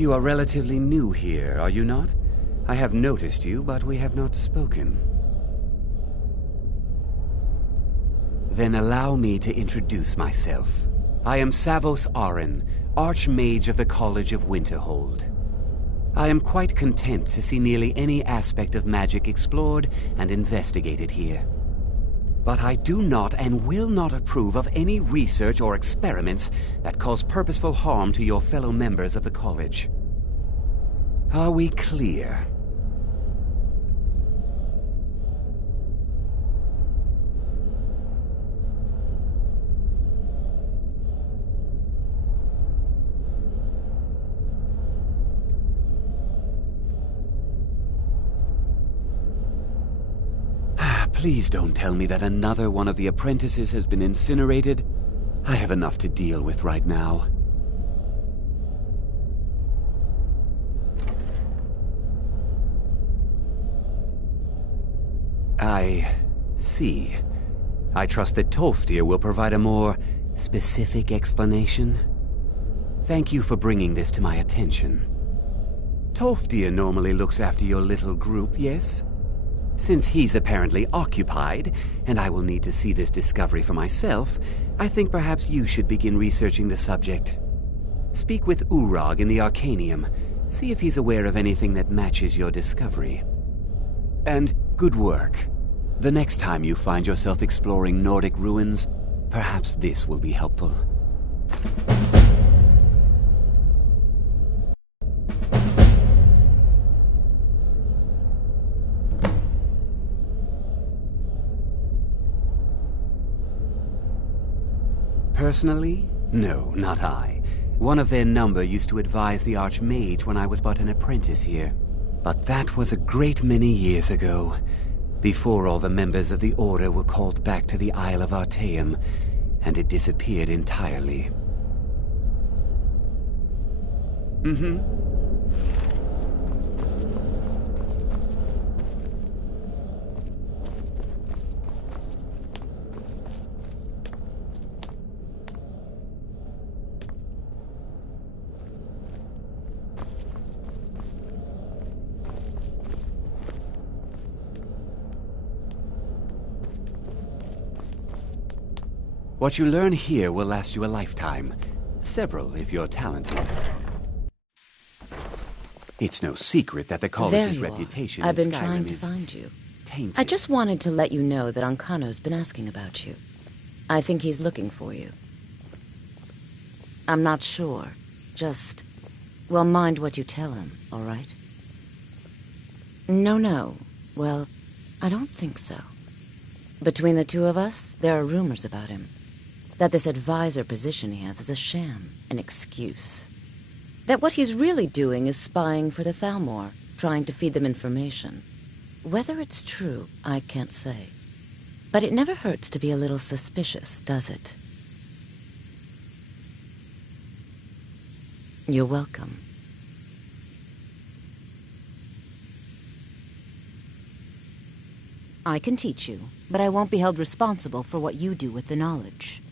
You are relatively new here, are you not? I have noticed you, but we have not spoken. Then allow me to introduce myself. I am Savos Arin, Archmage of the College of Winterhold. I am quite content to see nearly any aspect of magic explored and investigated here. But I do not and will not approve of any research or experiments that cause purposeful harm to your fellow members of the college. Are we clear? Please don't tell me that another one of the apprentices has been incinerated. I have enough to deal with right now. I see. I trust that Tolfdir will provide a more specific explanation. Thank you for bringing this to my attention. Tolfdir normally looks after your little group, yes? Since he's apparently occupied, and I will need to see this discovery for myself, I think perhaps you should begin researching the subject. Speak with Urag in the Arcanium. See if he's aware of anything that matches your discovery. And good work. The next time you find yourself exploring Nordic ruins, perhaps this will be helpful. Personally? No, not I. One of their number used to advise the Archmage when I was but an apprentice here. But that was a great many years ago, before all the members of the Order were called back to the Isle of Artaeum, and it disappeared entirely. What you learn here will last you a lifetime. Several, if you're talented. It's no secret that the college's reputation I've been in trying Skyrim to is find you. tainted. I just wanted to let you know that Ankano's been asking about you. I think he's looking for you. I'm not sure. Just, well, mind what you tell him, all right? No. Well, I don't think so. Between the two of us, there are rumors about him. That this advisor position he has is a sham, an excuse. That what he's really doing is spying for the Thalmor, trying to feed them information. Whether it's true, I can't say. But it never hurts to be a little suspicious, does it? You're welcome. I can teach you, but I won't be held responsible for what you do with the knowledge.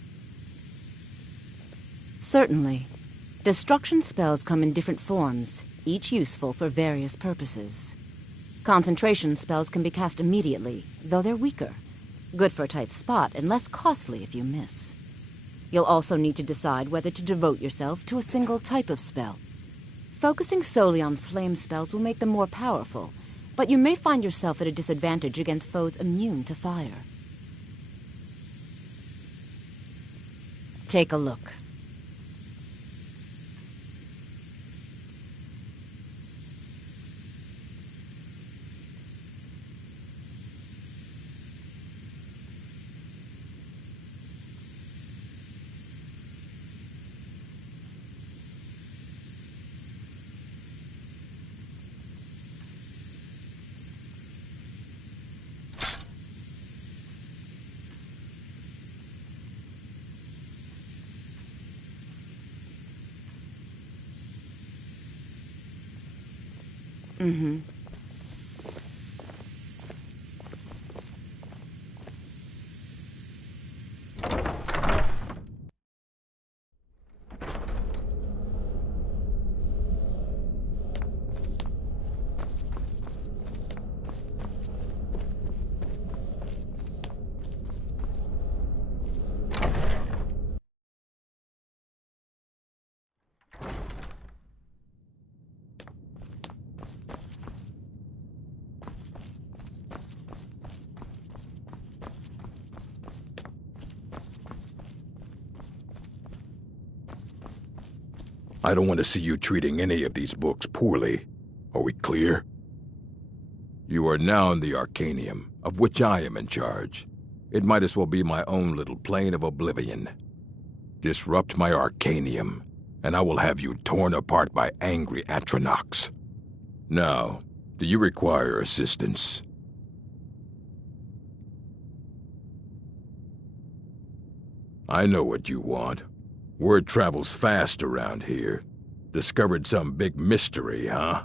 Certainly. Destruction spells come in different forms, each useful for various purposes. Concentration spells can be cast immediately, though they're weaker. Good for a tight spot and less costly if you miss. You'll also need to decide whether to devote yourself to a single type of spell. Focusing solely on flame spells will make them more powerful, but you may find yourself at a disadvantage against foes immune to fire. Take a look. Mm-hmm. I don't want to see you treating any of these books poorly. Are we clear? You are now in the Arcanium, of which I am in charge. It might as well be my own little plane of oblivion. Disrupt my Arcanium, and I will have you torn apart by angry Atronachs. Now, do you require assistance? I know what you want. Word travels fast around here. Discovered some big mystery, huh?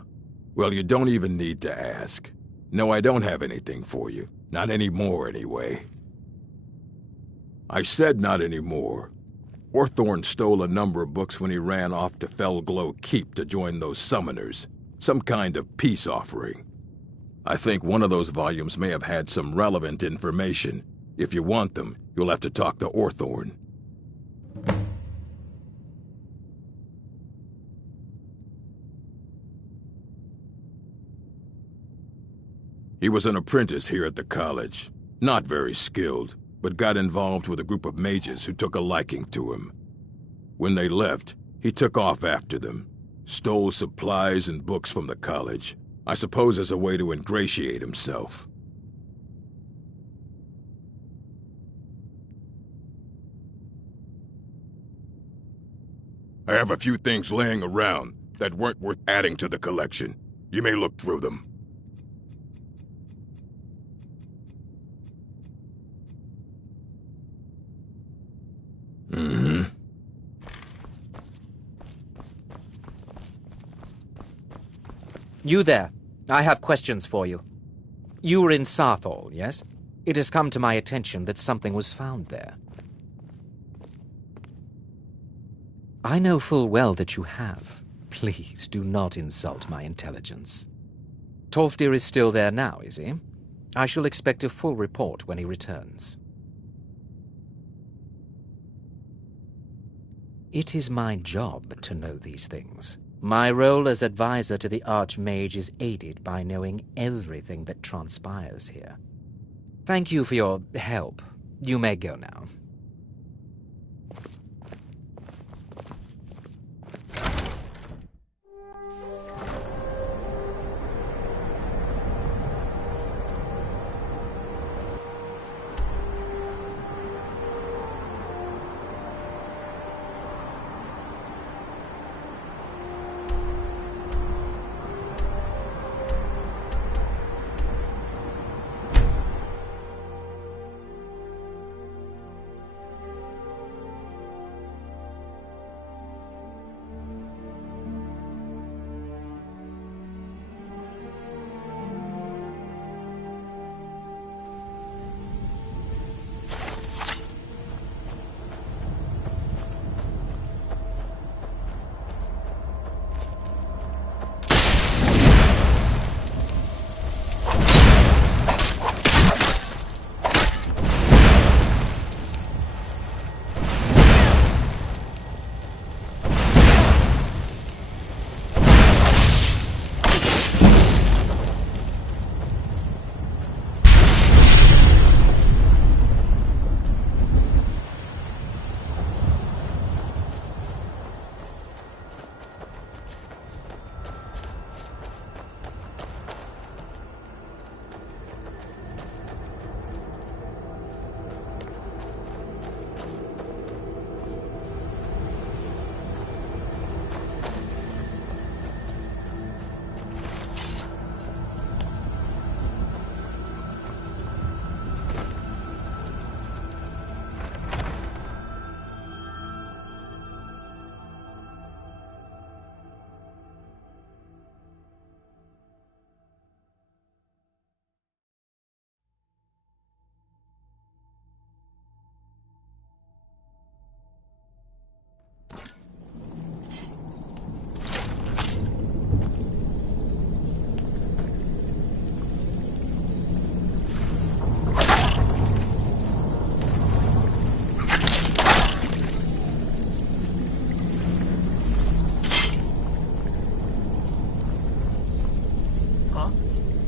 Well, you don't even need to ask. No, I don't have anything for you. Not anymore, anyway. I said not anymore. Orthorn stole a number of books when he ran off to Felglow Keep to join those summoners. Some kind of peace offering. I think one of those volumes may have had some relevant information. If you want them, you'll have to talk to Orthorn. He was an apprentice here at the college. Not very skilled, but got involved with a group of mages who took a liking to him. When they left, he took off after them. Stole supplies and books from the college. I suppose as a way to ingratiate himself. I have a few things laying around that weren't worth adding to the collection. You may look through them. Mm-hmm. You there. I have questions for you. You were in Sarthal, yes? It has come to my attention that something was found there. I know full well that you have. Please, do not insult my intelligence. Tolfdir is still there now, is he? I shall expect a full report when he returns. It is my job to know these things. My role as advisor to the Archmage is aided by knowing everything that transpires here. Thank you for your help. You may go now.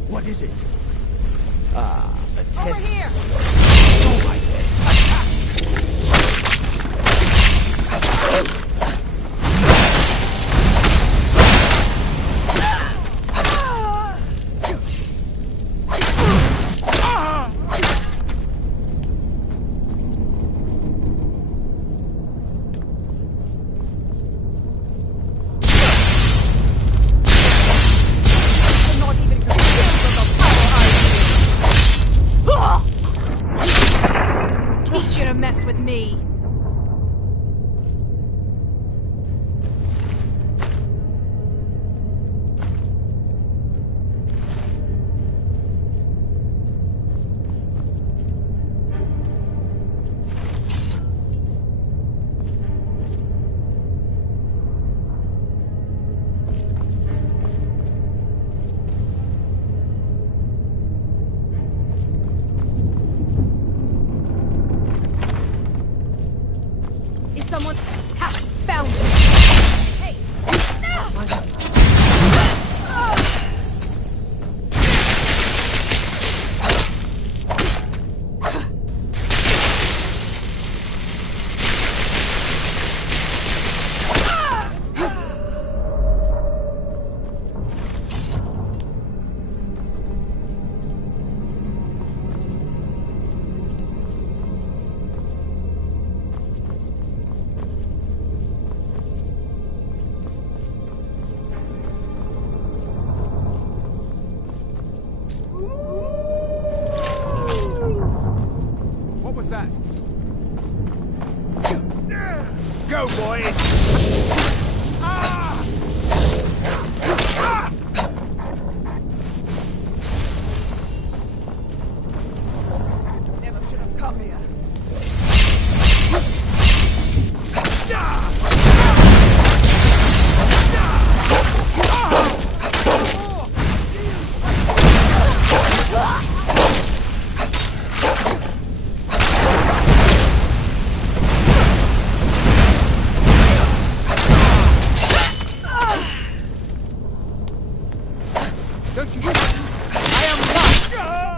What is it? A test. Over here! Oh, my head. Attack! mess with me! Someone has found it! Hey! What was that? Go, boys! Never should have come here. Don't you? I am not!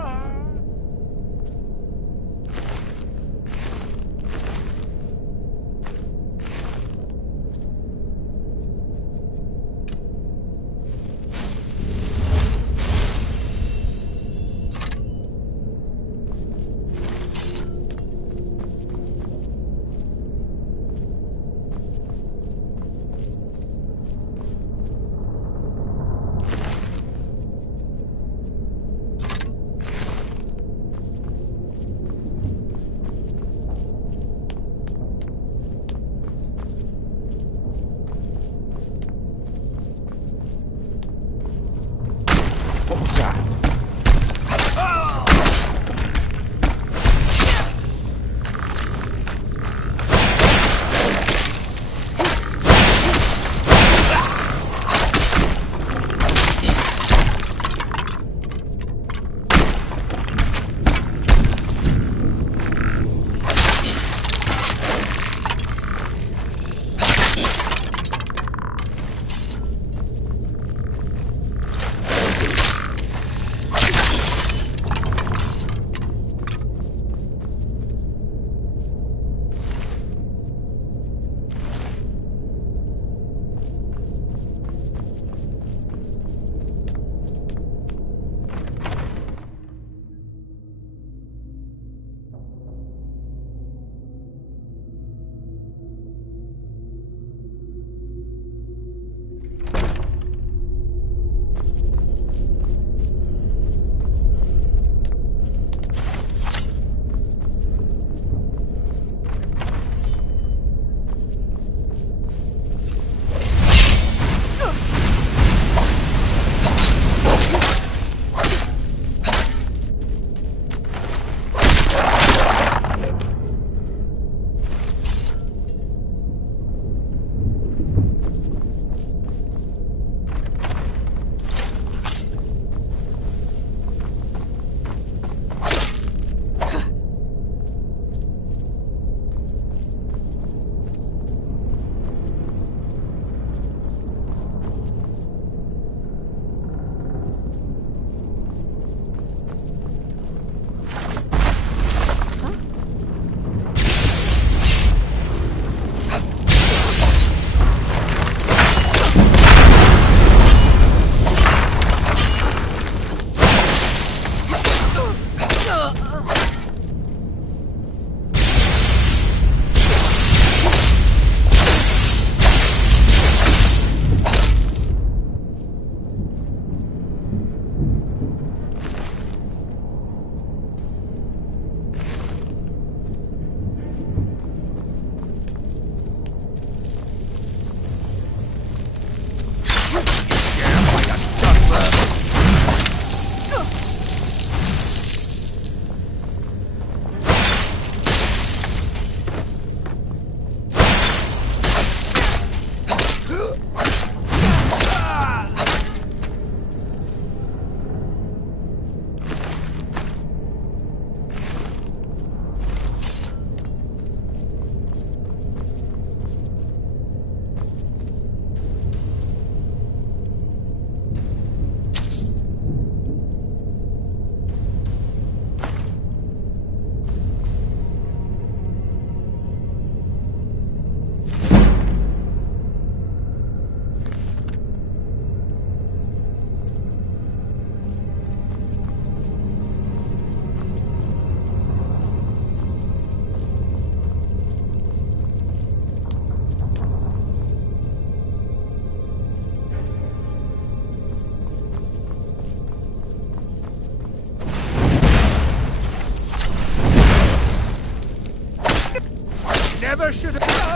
Never should have...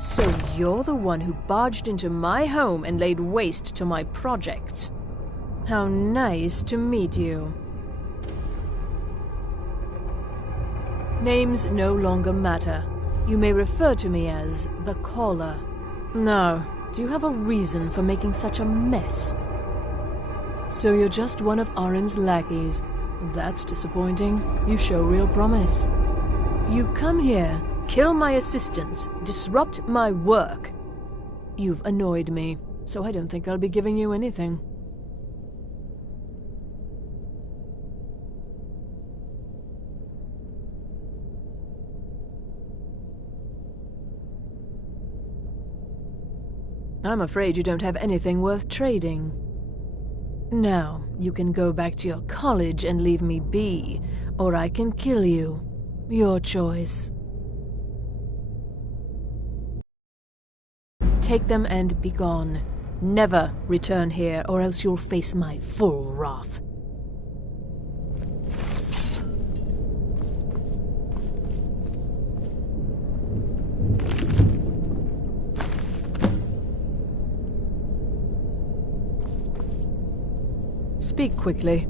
So you're the one who barged into my home and laid waste to my projects. How nice to meet you. Names no longer matter. You may refer to me as the Caller. Now, do you have a reason for making such a mess? So you're just one of Arin's lackeys. That's disappointing. You show real promise. You come here, kill my assistants, disrupt my work. You've annoyed me, so I don't think I'll be giving you anything. I'm afraid you don't have anything worth trading. Now, you can go back to your college and leave me be, or I can kill you. Your choice. Take them and be gone. Never return here, or else you'll face my full wrath. Speak quickly.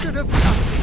should have come here.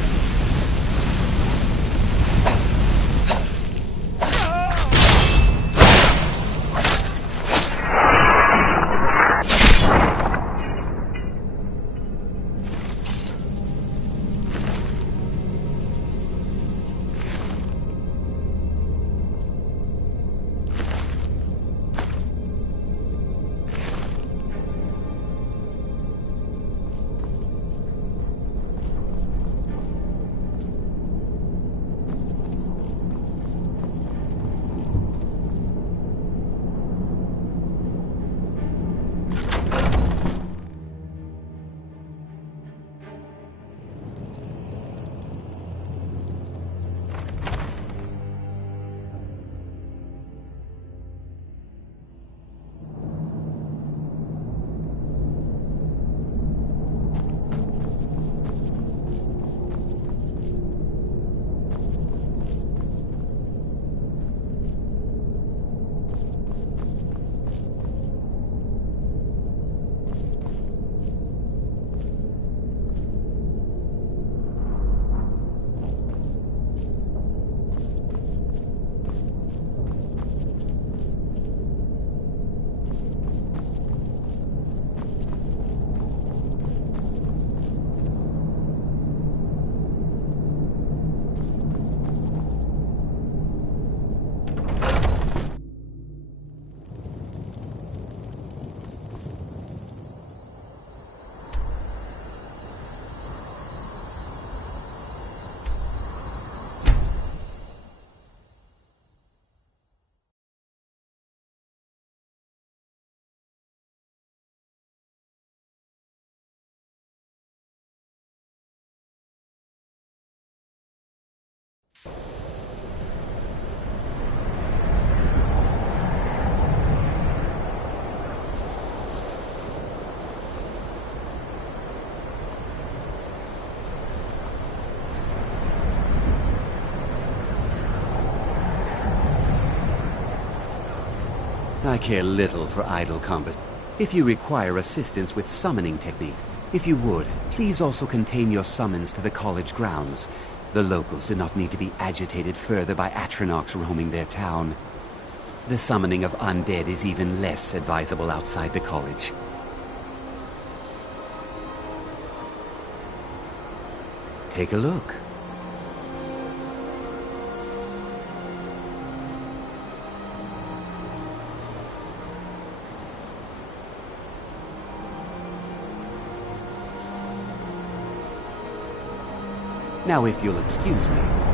I care little for idle conversation. If you require assistance with summoning technique, if you would, please also contain your summons to the college grounds. The locals do not need to be agitated further by Atronachs roaming their town. The summoning of undead is even less advisable outside the college. Take a look. Now, if you'll excuse me.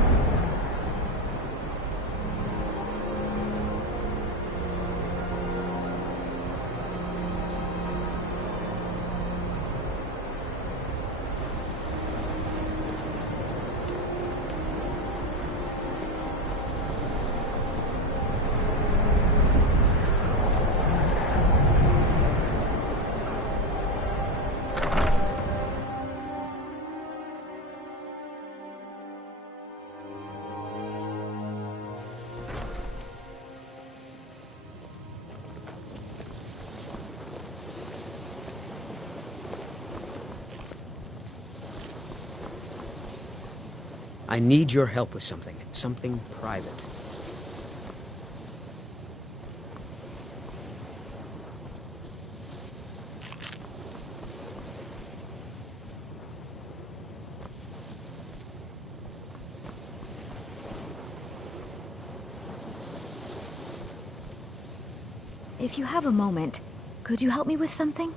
I need your help with something. Something private. If you have a moment, could you help me with something?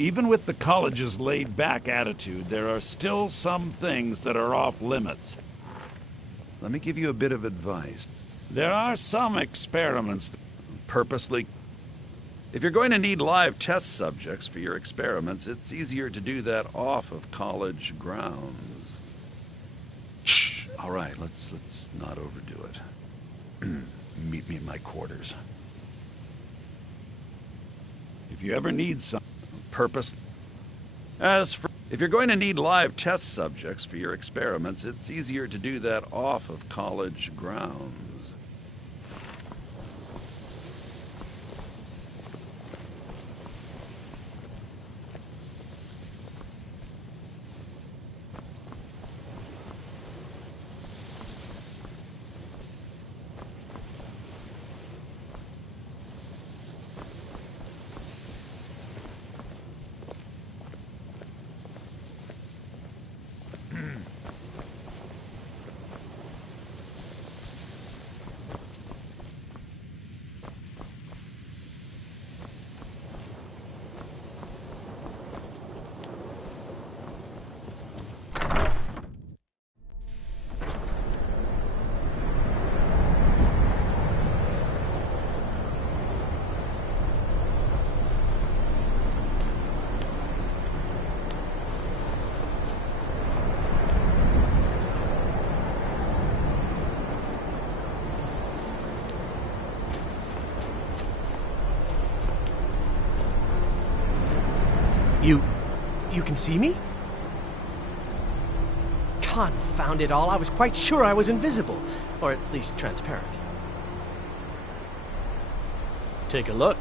Even with the college's laid-back attitude, there are still some things that are off-limits. Let me give you a bit of advice. There are some experiments Purposely. If you're going to need live test subjects for your experiments, it's easier to do that off of college grounds. Shh. All right, let's not overdo it. Meet me in my quarters. If you ever need some... purpose. As for if you're going to need live test subjects for your experiments, it's easier to do that off of college grounds. You can see me? Confound it all, I was quite sure I was invisible. Or at least transparent. Take a look.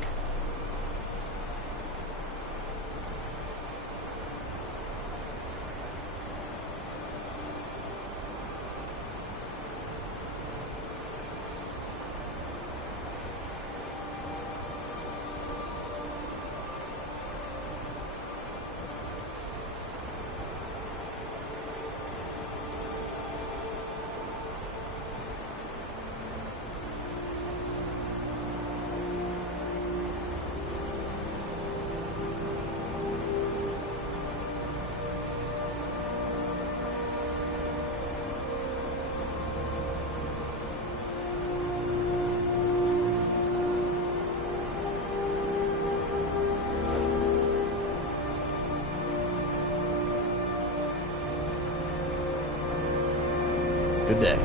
Good day.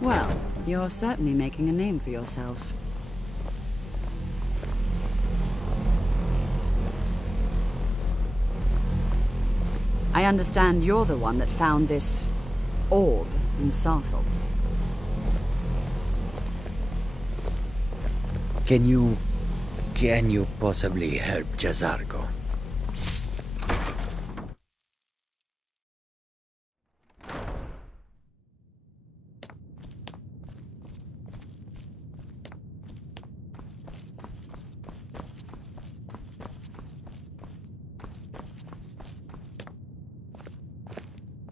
Well, you're certainly making a name for yourself. I understand you're the one that found this orb in Sarthal. Can you possibly help Jazargo?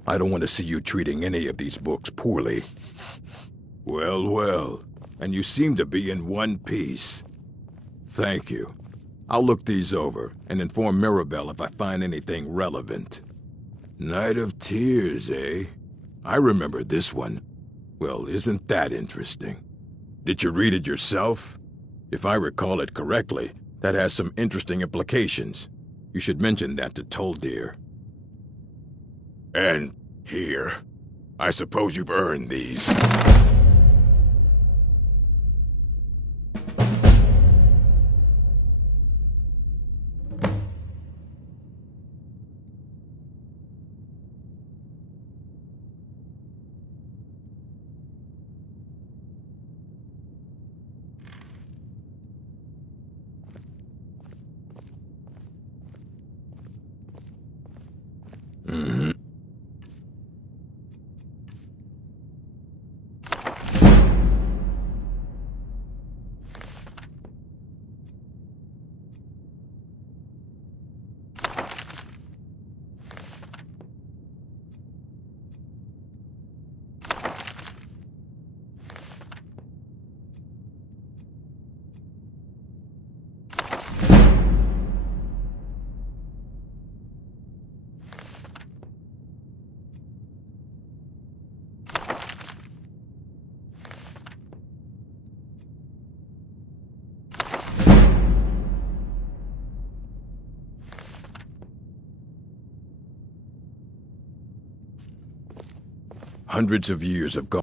I don't want to see you treating any of these books poorly. Well, well. And you seem to be in one piece. Thank you. I'll look these over and inform Mirabelle if I find anything relevant. Night of Tears, eh? I remember this one. Well, isn't that interesting? Did you read it yourself? If I recall it correctly, that has some interesting implications. You should mention that to Toldir. And here. I suppose you've earned these. Hundreds of years have gone.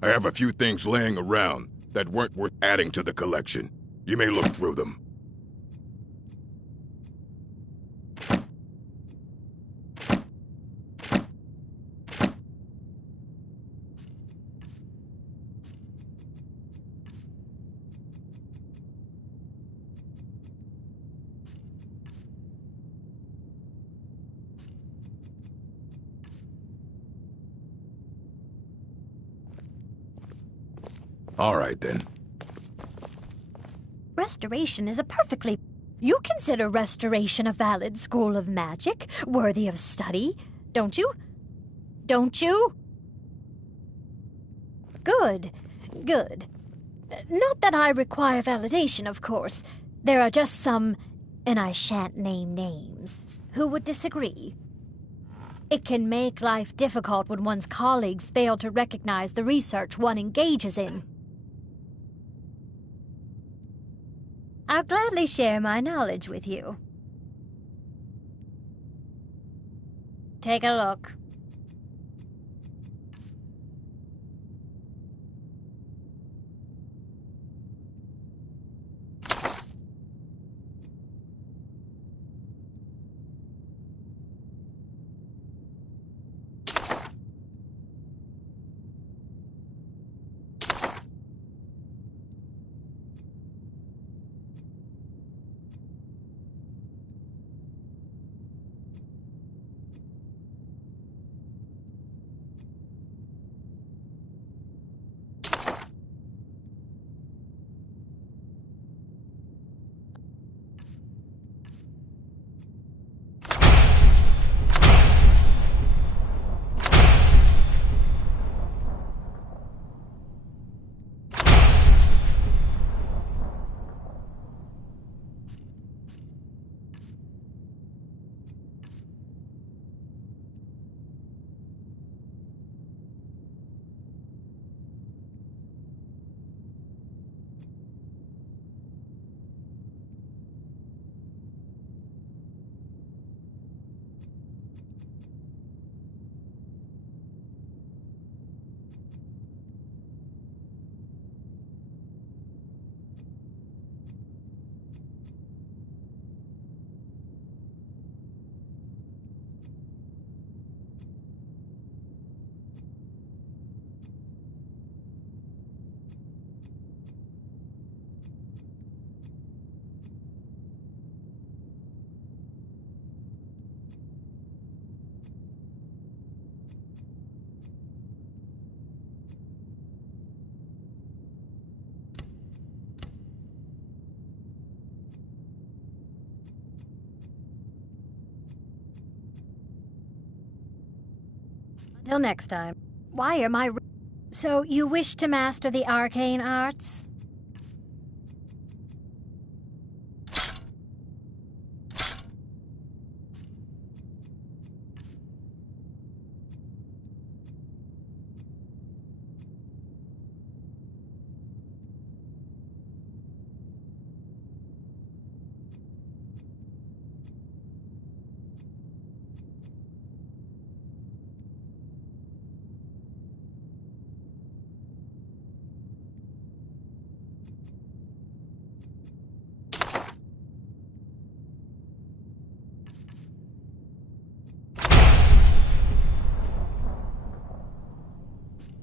I have a few things laying around that weren't worth adding to the collection. You may look through them. All right, then. Restoration is a perfectly... You consider restoration a valid school of magic, worthy of study, don't you? Don't you? Good. Good. Not that I require validation, of course. There are just some, and I shan't name names, who would disagree. It can make life difficult when one's colleagues fail to recognize the research one engages in. I'll gladly share my knowledge with you. Take a look. Till next time. Why am I... So, you wish to master the arcane arts?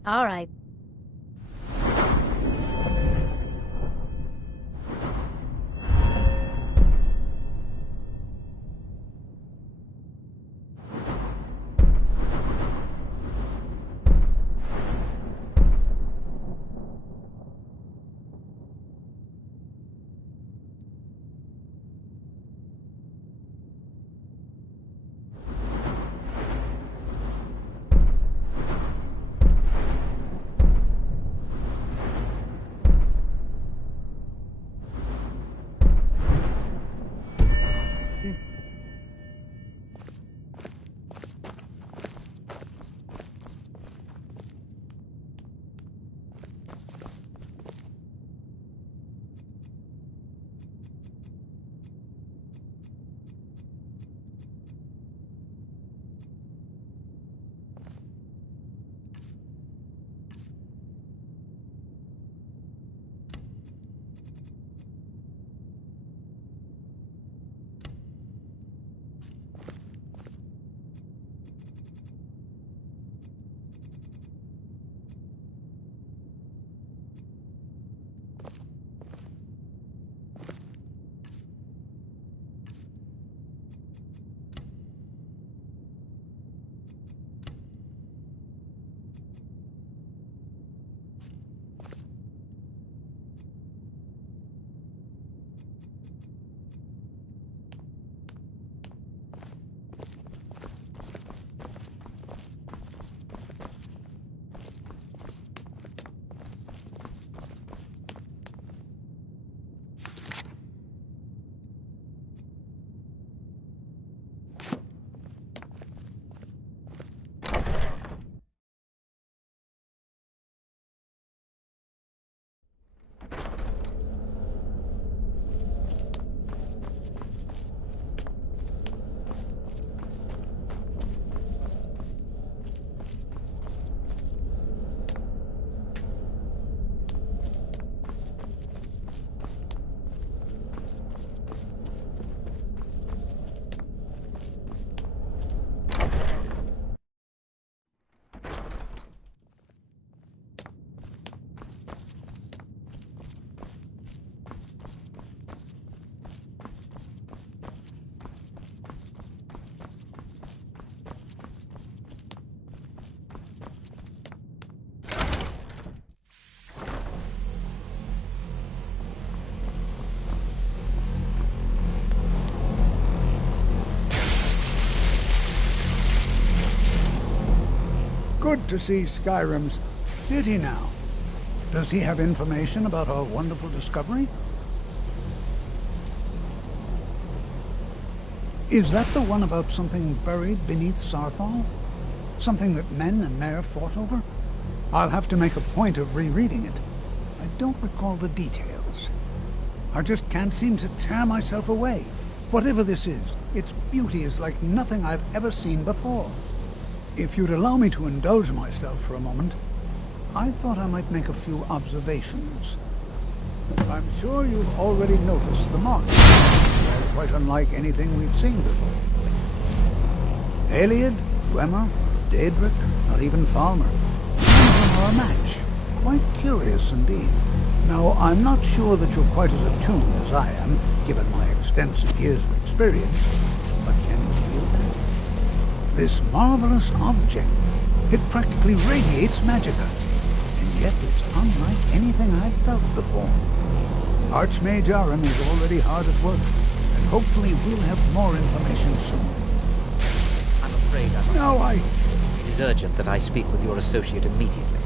All right. to see Skyrim's... Did he now? Does he have information about our wonderful discovery? Is that the one about something buried beneath Sarthal? Something that men and Mare fought over? I'll have to make a point of rereading it. I don't recall the details. I just can't seem to tear myself away. Whatever this is, its beauty is like nothing I've ever seen before. If you'd allow me to indulge myself for a moment, I thought I might make a few observations. I'm sure you've already noticed the marks. They're quite unlike anything we've seen before. Aliad, Dwemer, Daedric, not even Falmer. None of them are a match. Quite curious indeed. Now, I'm not sure that you're quite as attuned as I am, given my extensive years of experience, but can you feel that? This marvelous object, it practically radiates magicka, and yet it's unlike anything I've felt before. Archmage Aram is already hard at work, and hopefully we'll have more information soon. I'm afraid It is urgent that I speak with your associate immediately.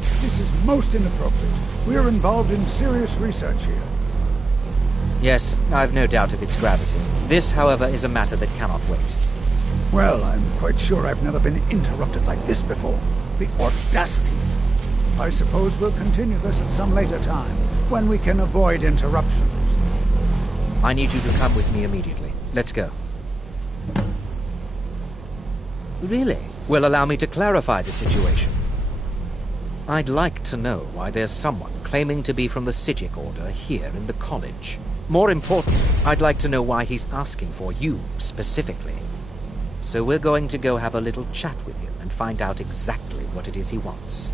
This is most inappropriate. We're involved in serious research here. Yes, I've no doubt of its gravity. This, however, is a matter that cannot wait. Well, I'm quite sure I've never been interrupted like this before. The audacity. I suppose we'll continue this at some later time, when we can avoid interruptions. I need you to come with me immediately. Let's go. Really? Well, allow me to clarify the situation. I'd like to know why there's someone claiming to be from the Psijic Order here in the college. More importantly, I'd like to know why he's asking for you, specifically. So we're going to go have a little chat with him and find out exactly what it is he wants.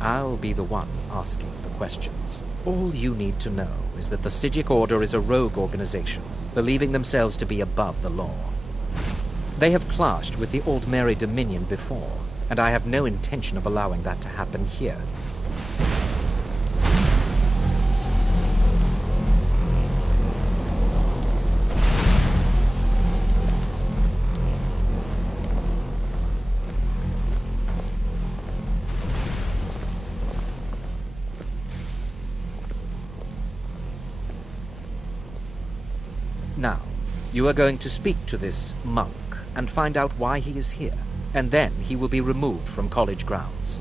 I'll be the one asking the questions. All you need to know is that the Psijic Order is a rogue organization, believing themselves to be above the law. They have clashed with the Aldmeri Dominion before, and I have no intention of allowing that to happen here. Now, you are going to speak to this monk and find out why he is here, and then he will be removed from college grounds.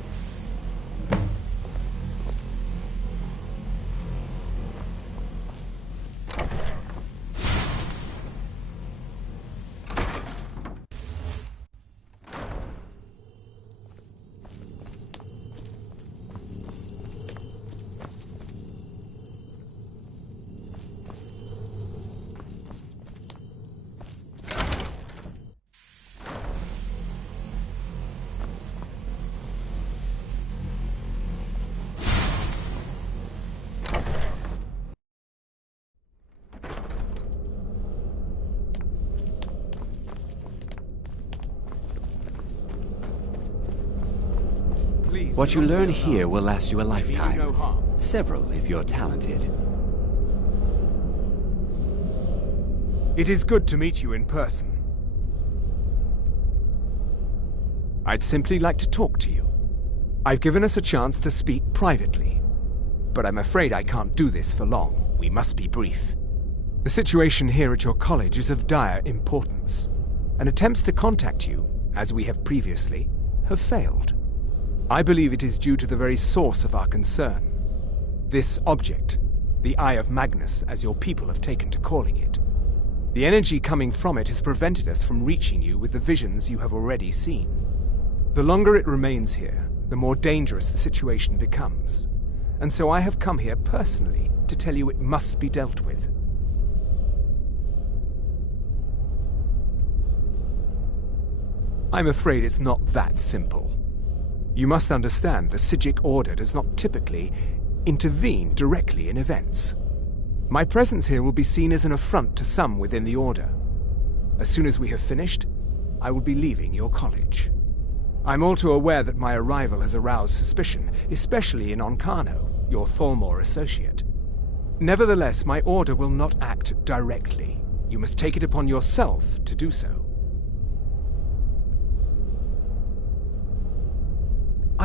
What you learn here will last you a lifetime. Several, if you're talented. It is good to meet you in person. I'd simply like to talk to you. I've given us a chance to speak privately, but I'm afraid I can't do this for long. We must be brief. The situation here at your college is of dire importance, and attempts to contact you, as we have previously, have failed. I believe it is due to the very source of our concern. This object, the Eye of Magnus, as your people have taken to calling it. The energy coming from it has prevented us from reaching you with the visions you have already seen. The longer it remains here, the more dangerous the situation becomes. And so I have come here personally to tell you it must be dealt with. I'm afraid it's not that simple. You must understand the Psijic Order does not typically intervene directly in events. My presence here will be seen as an affront to some within the Order. As soon as we have finished, I will be leaving your college. I'm all too aware that my arrival has aroused suspicion, especially in Onkano, your Thalmor associate. Nevertheless, my Order will not act directly. You must take it upon yourself to do so.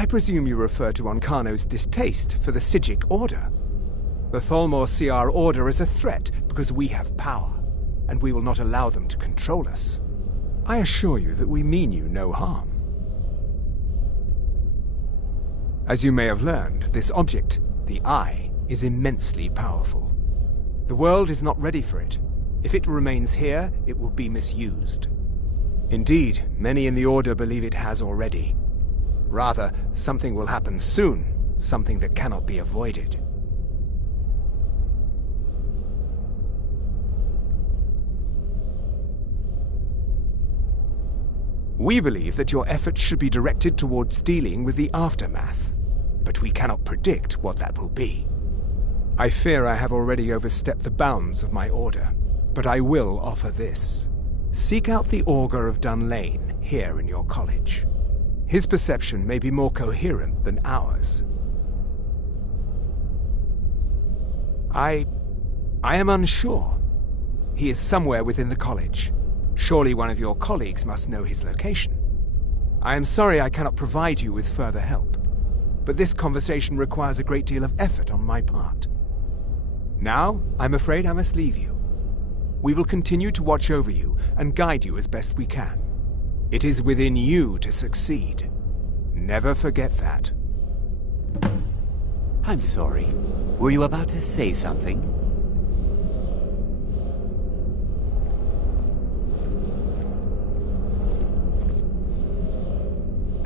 I presume you refer to Onkano's distaste for the Psijic Order. The Thalmor see our order as a threat because we have power, and we will not allow them to control us. I assure you that we mean you no harm. As you may have learned, this object, the Eye, is immensely powerful. The world is not ready for it. If it remains here, it will be misused. Indeed, many in the Order believe it has already. Rather, something will happen soon, something that cannot be avoided. We believe that your efforts should be directed towards dealing with the aftermath, but we cannot predict what that will be. I fear I have already overstepped the bounds of my order, but I will offer this. Seek out the Augur of Dunlane here in your college. His perception may be more coherent than ours. I am unsure. He is somewhere within the college. Surely one of your colleagues must know his location. I am sorry I cannot provide you with further help, but this conversation requires a great deal of effort on my part. Now, I'm afraid I must leave you. We will continue to watch over you and guide you as best we can. It is within you to succeed. Never forget that. I'm sorry. Were you about to say something?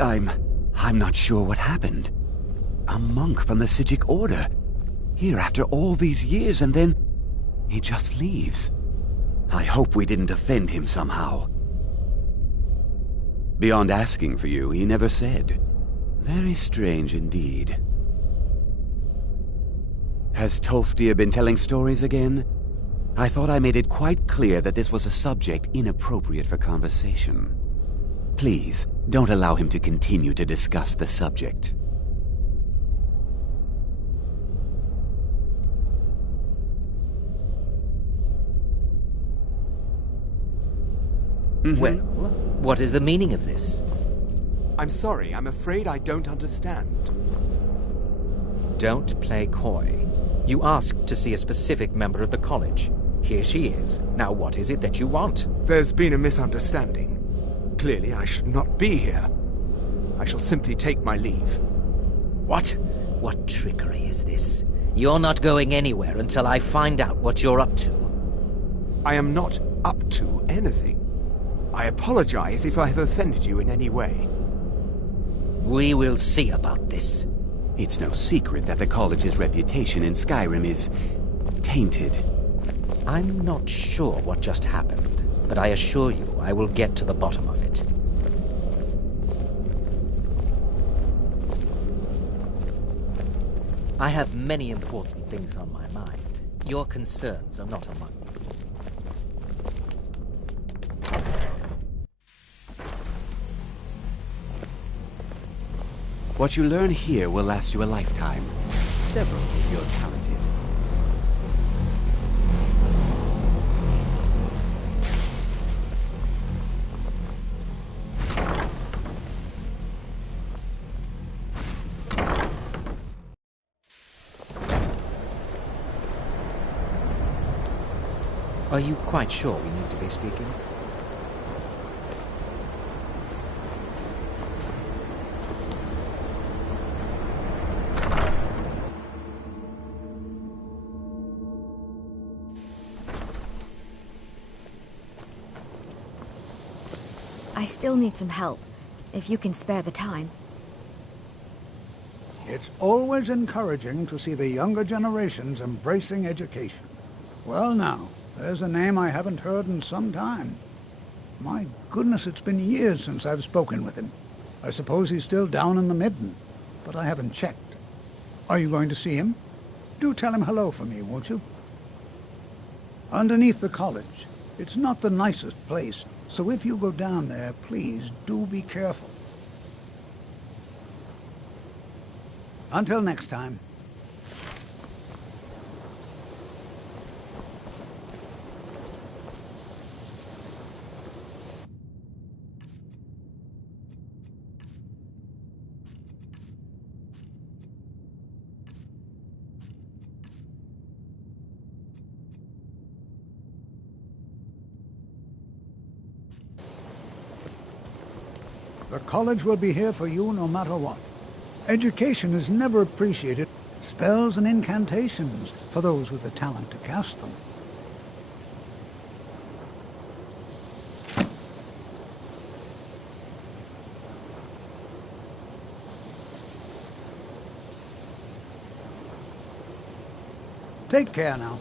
I'm not sure what happened. A monk from the Psijic Order. Here after all these years, and then he just leaves. I hope we didn't offend him somehow. Beyond asking for you, he never said. Very strange indeed. Has Toftir been telling stories again? I thought I made it quite clear that this was a subject inappropriate for conversation. Please, don't allow him to continue to discuss the subject. Well, what is the meaning of this? I'm sorry, I'm afraid I don't understand. Don't play coy. You asked to see a specific member of the college. Here she is. Now what is it that you want? There's been a misunderstanding. Clearly I should not be here. I shall simply take my leave. What? What trickery is this? You're not going anywhere until I find out what you're up to. I am not up to anything. I apologize if I have offended you in any way. We will see about this. It's no secret that the college's reputation in Skyrim is tainted. I'm not sure what just happened, but I assure you I will get to the bottom of it. I have many important things on my mind. Your concerns are not among them. What you learn here will last you a lifetime. Several if you're talented. Are you quite sure we need to be speaking? I still need some help, if you can spare the time. It's always encouraging to see the younger generations embracing education. Well now, there's a name I haven't heard in some time. My goodness, it's been years since I've spoken with him. I suppose he's still down in the Midden, but I haven't checked. Are you going to see him? Do tell him hello for me, won't you? Underneath the college. It's not the nicest place, so if you go down there, please do be careful. Until next time. The college will be here for you no matter what. Education is never appreciated. Spells and incantations for those with the talent to cast them. Take care now.